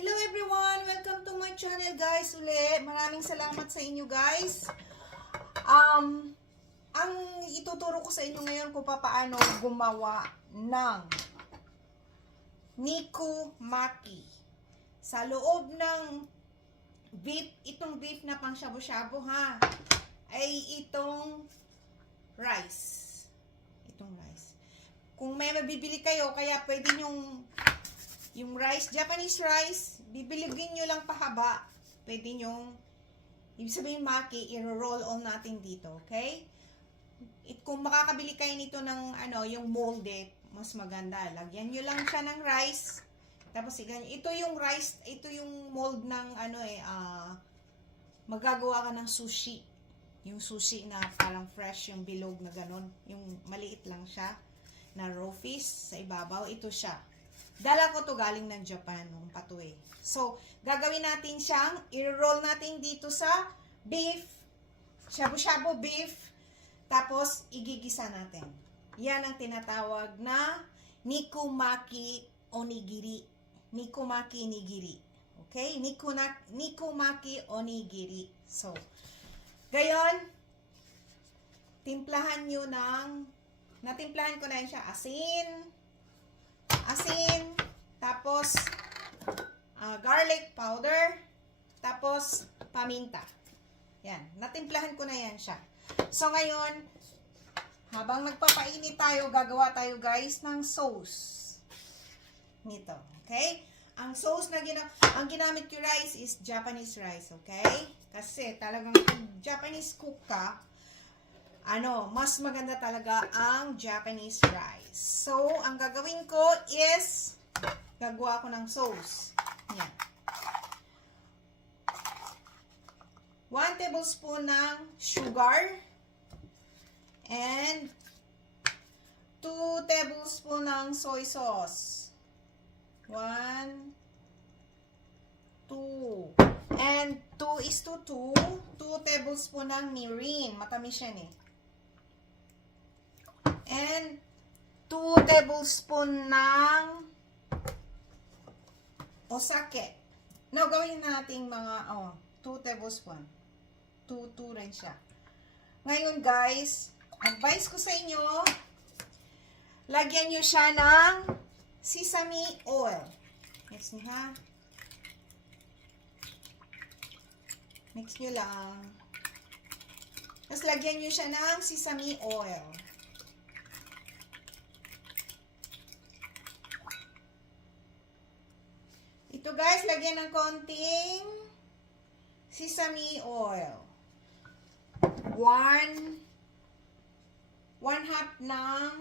Hello everyone! Welcome to my channel guys uli. Maraming salamat sa inyo guys. Ang ituturo ko sa inyo ngayon kung paano gumawa ng nikomaki. Sa loob ng beef, itong beef na pang shabu-shabu ha, ay itong rice. Itong rice. Kung may mabibili kayo, kaya pwede yung rice, Japanese rice, bibiligin nyo lang pahaba. Pwede nyo, ibig sabihin maki, i-roll on natin dito, okay? Kung makakabili kayo nito ng, yung molded, mas maganda. Lagyan nyo lang siya ng rice. Tapos, ito yung rice, ito yung mold ng, magagawa ka ng sushi. Yung sushi na parang fresh, yung bilog na ganun. Yung maliit lang siya, na raw fish sa ibabaw. Ito siya. Dala ko to galing ng Japan, nung patuloy. So, gagawin natin siyang, i-roll natin dito sa beef, shabu-shabu beef, tapos igigisa natin. Yan ang tinatawag na nikomaki onigiri. Nikomaki nigiri. Okay? Nikomaki onigiri. So, gayon, timplahan nyo natimplahan ko na yun siya, asin, tapos garlic powder, tapos paminta. Yan, natimplahan ko na yan siya. So ngayon, habang nagpapainit tayo, gagawa tayo guys ng sauce nito. Okay? Ang sauce na ang ginamit ko rice is Japanese rice, okay? Kasi talagang kung Japanese cook ka, mas maganda talaga ang Japanese rice. So, ang gagawin ko is, gagawa ko ng sauce. Yan. 1 tablespoon ng sugar and 2 tablespoon ng soy sauce. 1, 2. And 2:2, 2 tablespoon ng mirin. Matamis yan eh. And 2 tablespoon ng osake. Now, gawin natin mga, 2 tablespoon. 2 rin siya. Ngayon, guys, advice ko sa inyo, lagyan nyo siya ng sesame oil. Mix nyo, ha? Mix nyo lang. Tapos, lagyan nyo siya ng sesame oil. Ito guys, lagyan ng konting sesame oil. 1/2 ng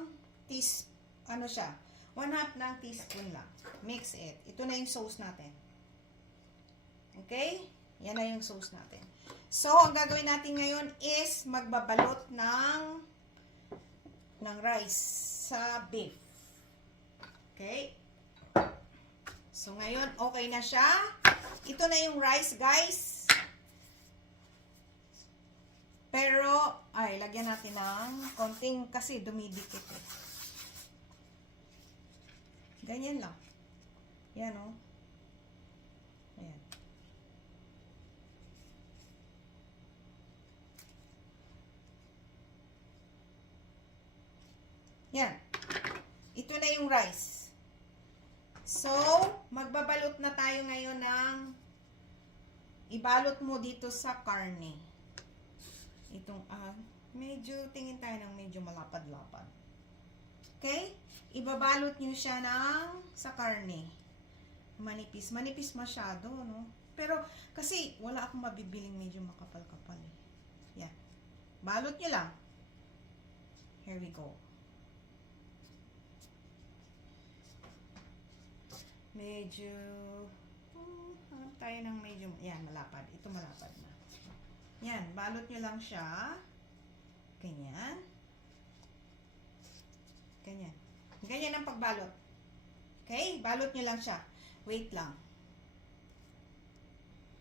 teaspoon, 1/2 ng teaspoon lang. Mix it. Ito na yung sauce natin. Okay? Yan na yung sauce natin. So, ang gagawin natin ngayon is magbabalot ng rice sa beef. Okay? So, ngayon, okay na siya. Ito na yung rice, guys. Pero, lagyan natin ng konting, kasi dumidikit eh. Ganyan lang. Yan, oh. Ayan. Yan. Ito na yung rice. So, magbabalot na tayo ngayon ng ibalot mo dito sa karne. Itong, medyo, tingin tayo ng medyo malapad-lapad. Okay? Ibabalot nyo siya sa karne. Manipis. Manipis masyado, no? Pero, kasi, wala akong mabibiling medyo makapal-kapal eh. Yan. Balot nyo lang. Here we go. Medyo, hanap tayo ng medyo, yan, malapad. Ito malapad na. Yan, balot nyo lang siya. Ganyan. Ganyan. Ganyan ang pagbalot. Okay? Balot nyo lang siya. Wait lang.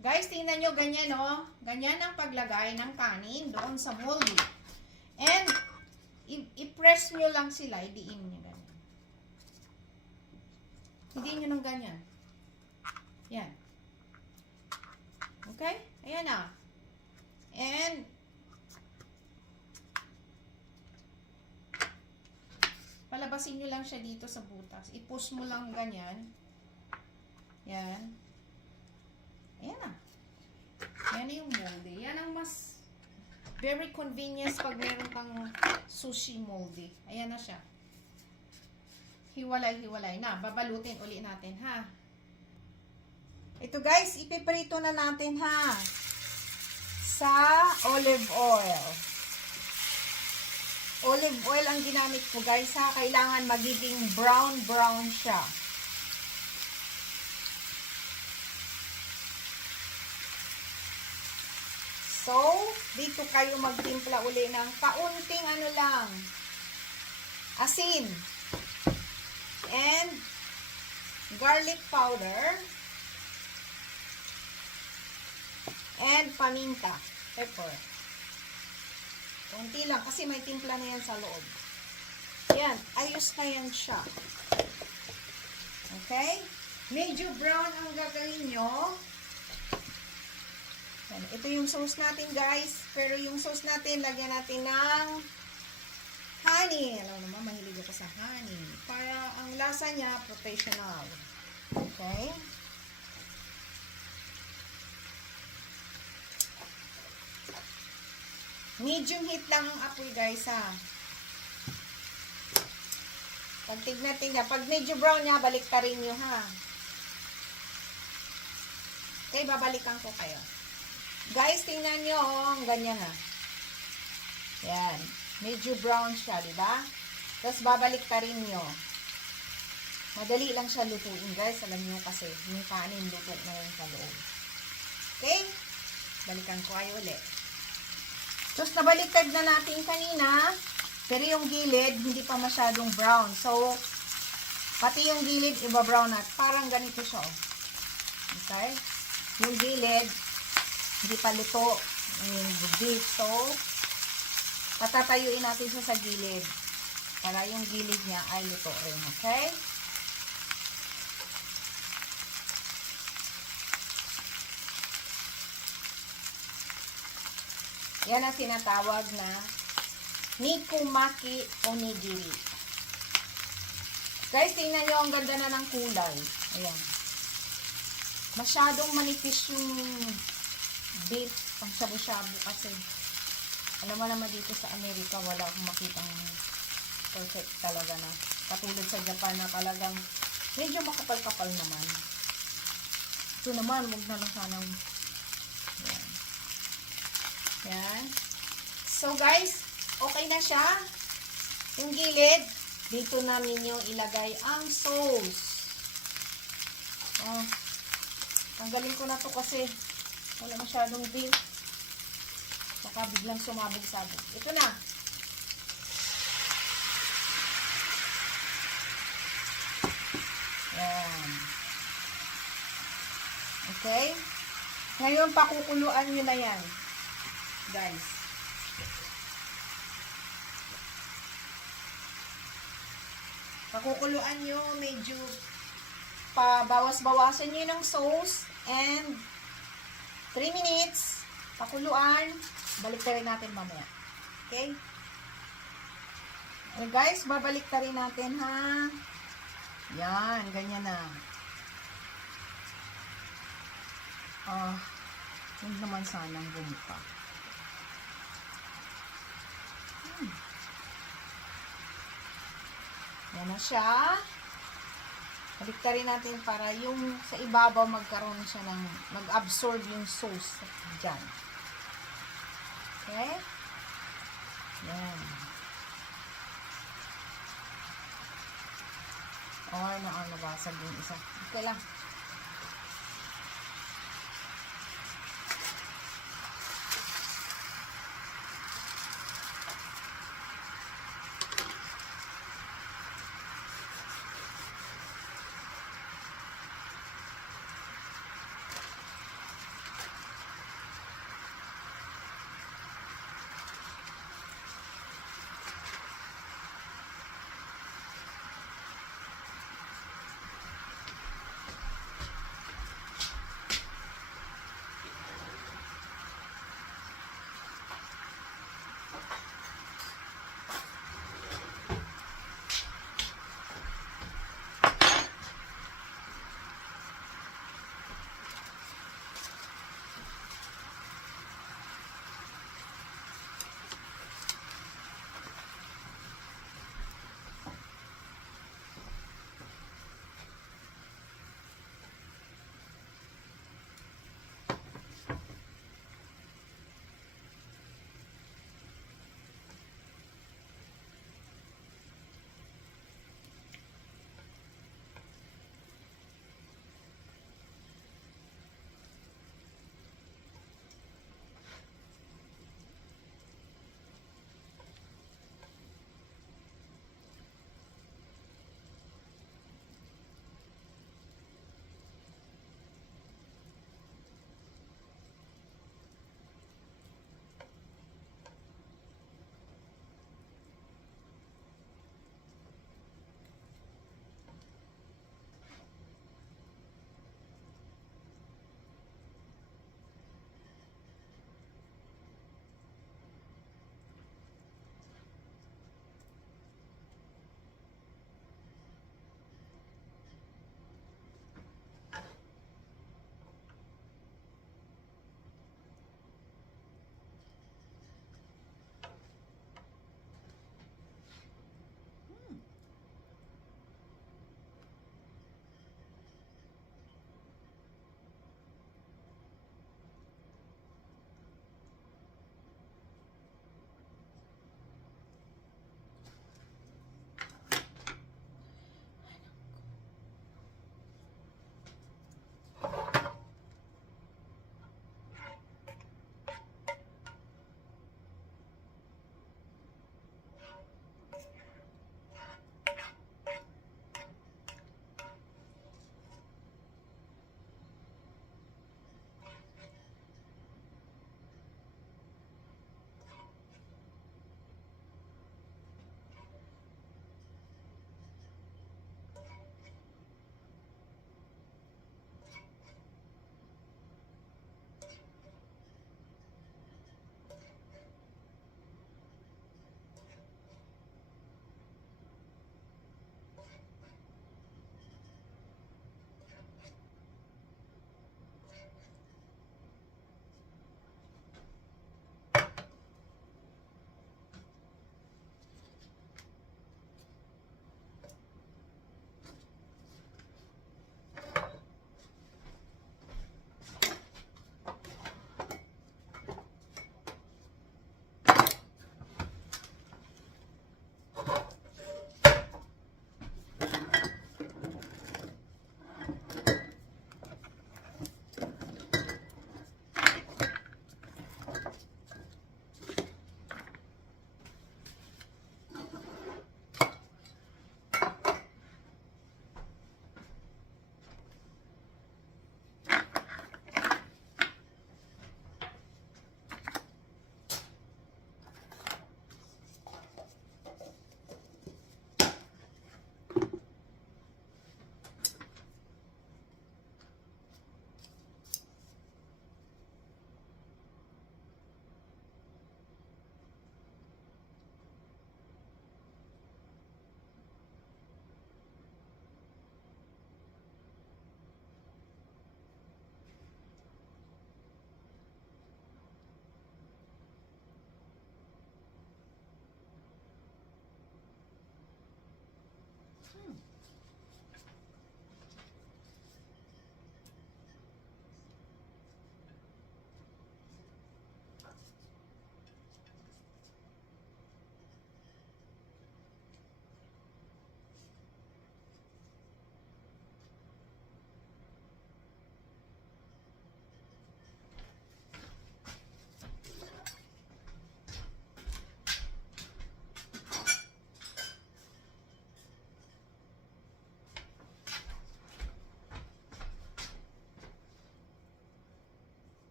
Guys, tingnan nyo, ganyan, oh. Ganyan ang paglagay ng kanin doon sa moldy. And, i-press nyo lang sila, idiin nyo ganyan. Hindi nyo ng ganyan. Yan. Okay? Ayan na. And, palabasin nyo lang siya dito sa butas. I-push mo lang ganyan. Yan. Ayan na. Yan na yung moldy. Yan ang mas very convenient pag meron kang sushi moldy. Ayan na siya. Hiwalay-hiwalay na. Babalutin uli natin, ha? Ito guys, ipiprito na natin, ha? Sa olive oil. Olive oil ang ginamit ko, guys, ha? Kailangan magiging brown siya. So, dito kayo magtimpla uli ng kaunting ano lang, asin, and garlic powder, and paminta, pepper. Kunti lang, kasi may timpla na yan sa loob. Yan, ayos na yan siya. Okay? Medyo brown ang gagawin nyo. Yan, ito yung sauce natin, guys. Pero yung sauce natin, lagyan natin ng honey. Alam naman, mahilig ako sa honey. Para ang lasa niya, professional. Okay? Medium heat lang ang apoy, guys, ha. Pag tignan. Pag medyo brown niya, baliktarin nyo, ha. Okay, babalikan ko kayo. Guys, tingnan nyo, oh, ganyan, ha. Yan. Medyo brown siya, di ba? Tapos babaliktarin nyo. Madali lang siya lutuin, guys. Alam nyo kasi, yung kanin luto na yun sa loob. Okay? Balikan ko kayo ulit. Tapos nabaliktad na natin kanina, pero yung gilid hindi pa masyadong brown. So, pati yung gilid iba-brown na. Parang ganito siya. Oh. Okay? Yung gilid, hindi pa luto. Yung beef. So, patatayuin natin siya sa gilid. Para yung gilid niya ay luto rin. Okay? Yan ang tinatawag na Nikomaki Onigiri. Guys, tingnan nyo, ang ganda na ng kulay. Ayan. Masyadong manipis yung beef pang shabu-shabu kasi alam mo naman dito sa Amerika, wala akong makitang perfect talaga na. Katulad sa Japan na talagang medyo makapal-kapal naman. Ito naman, huwag na lang sanang ayan. Yan. So guys, okay na siya. Yung gilid, dito namin yung ilagay ang sauce. Oh, tanggalin ko na to kasi wala masyadong beef. Baka biglang sumabog-sabog. Ito na. Yan. Okay. Ngayon, pakukuluan nyo na yan. Guys. Pakukuluan nyo, medyo pabawas-bawasan nyo ng sauce and 3 minutes pakuluan, balik na rin natin mamaya. Okay? Okay guys, babalik na rin natin, ha. Yan, ganyan na. Huwag naman sanang bumuka. Yan na siya. Baliktarin natin para yung sa ibabaw magkaroon siya ng mag-absorb yung sauce dyan. Okay? Yan. Okay na ang nabasag yung isa. Okay lang.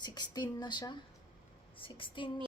16 na siya. 16